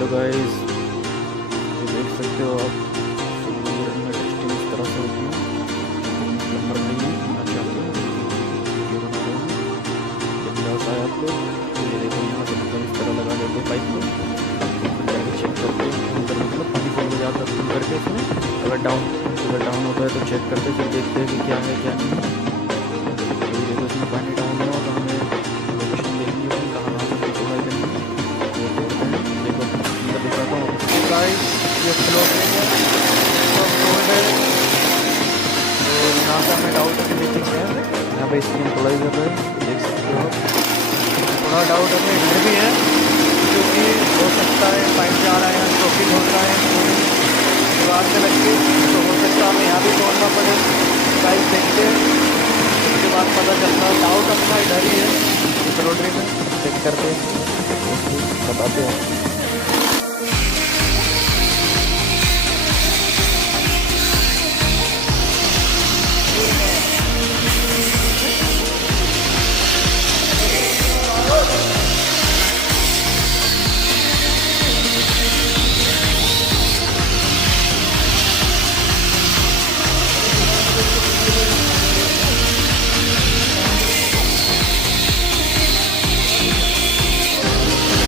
Hello guys, ये देख सकते हो आप में टेस्टिंग इस तरह से होती है। प्लम्बर नहीं है, मैं चाहता हूँ वीडियो बना रहा हूँ। जब ग्लास आए आप लोग तो ये देखो, यहाँ से मतलब इस तरह लगा देते पाइप को, फिर जाके चेक करते हैं अंदर मतलब पानी फुल हो जाता है फुल करके इसमें। अगर डाउन होता है तो चेक करते, फिर देखते हैं कि क्या है क्या नहीं है। तो ये देखो, इसमें पानी डाउन हुआ तो हमें लोकेशन देखनी होगी कहाँ कहाँ से सप्लाई करनी है। वो तोड़ते हैं, देखो अंदर दिखाता हूँ गाइस। ये फ्लो ड्रेन है, इसको हम तोड़ रहे हैं। तो यहाँ पे हमें डाउट है कि लीकेज है, यहाँ पे इसकी अप्लाई कर रहे हैं, देख सकते हो आप। थोड़ा डाउट हमें इधर भी है, क्योंकि हो सकता है पाइप जा रहा है यहाँ स्टॉकिंग हो रहा है दीवार से लग के, तो हो सकता है हमें यहाँ भी तोड़ना पड़े। पाइप देखते हैं, उसके बाद पता चलता है। डाउट अपना इधर ही है, इस रोटरी में चेक करते हैं, बताते हैं।